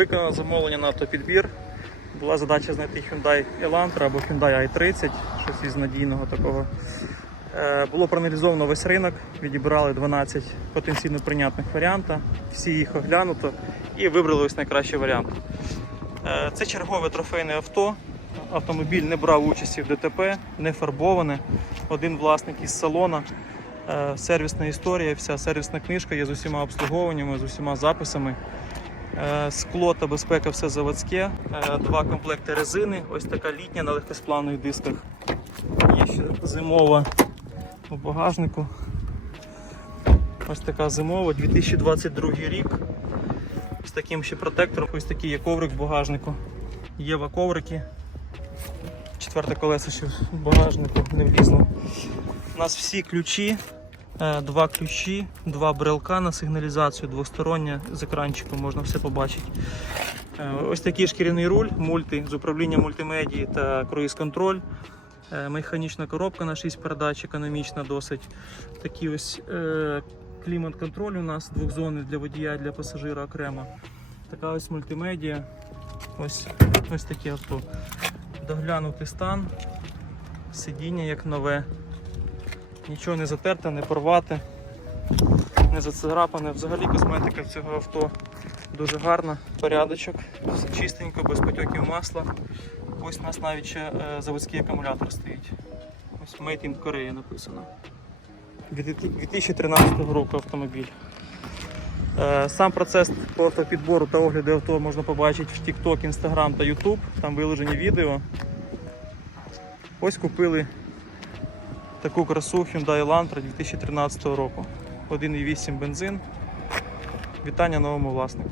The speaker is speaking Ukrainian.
Виконано замовлення на автопідбір. Була задача знайти Hyundai Elantra або Hyundai i30, щось із надійного такого. Е, Було проаналізовано весь ринок, відібрали 12 потенційно прийнятних варіантів, всі їх оглянуто і вибрали ось найкращий варіант. Е, Це чергове трофейне авто. Автомобіль не брав участі в ДТП, не фарбоване. Один власник із салона. Е, Сервісна історія, вся сервісна книжка є з усіма обслуговуваннями, з усіма записами. Е, Скло та безпека все заводське. Е, Два комплекти резини. Ось така літня на легкосплавних дисках. Є ще зимова у багажнику. Ось така зимова, 2022 рік. З таким ще протектором. Ось такий є коврик в багажнику. Єва коврики. Четверте колесо ще в багажнику не влізло. У нас всі ключі, два ключі, два брелка на сигналізацію, двостороння з екранчиком можна все побачити. Е, Ось такий шкіряний руль, мульти з управління мультимедії та круїз-контроль. Е, Механічна коробка на 6 передач, економічна досить. Такий ось е, клімат-контроль у нас двохзонний для водія, для пасажира окремо. Така ось мультимедіа. Ось, ось таке авто. Доглянутий стан, сидіння як нове. Нічого не затерте, не порвати, не зацарапане. Взагалі косметика цього авто дуже гарна. Порядочок, все чистенько, без потьоків масла. Ось у нас навіть ще е, заводський акумулятор стоїть. Ось Made in Korea написано. 2013 року автомобіль. Е, Сам процес автопідбору та огляду авто можна побачити в TikTok, Instagram та YouTube. Там виложені відео. Ось купили таку красу Hyundai Elantra 2013 року. 1,8 бензин. Вітання новому власнику.